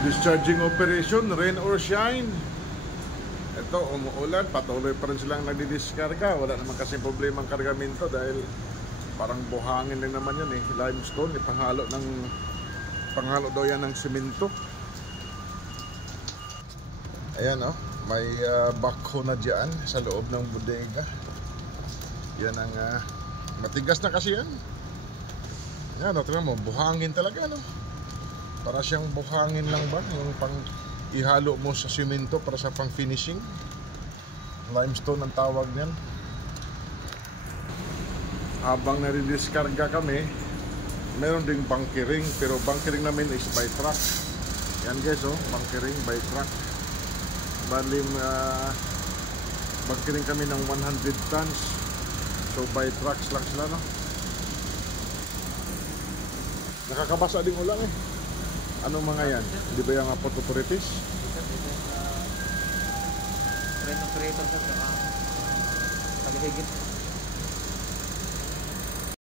Discharging operation, rain or shine. Ito, umuulan, patuloy pa rin silang nagdidiskarga. Wala naman kasi problema ang kargamento dahil parang buhangin lang naman yan eh. Limestone, panghalo daw yan ng simento. Ayan oh, may backhoe na dyan sa loob ng bodega. Yan ang matigas na kasi yan. Yan o, tingnan mo, buhangin talaga no. Para siyang buhangin lang ba, yung pang ihalo mo sa simento para sa pang finishing. Limestone ang tawag niyan. Habang nare-diskarga kami, meron ding bunkering, pero bunkering namin is by truck. Yan guys oh, bunkering by truck. Bali bunkering kami ng 100 tons. So by trucks lang sila no. Nakakabasa din ulan eh. Anong mga yan? Di ba yung port authorities? Train operator sa paligid.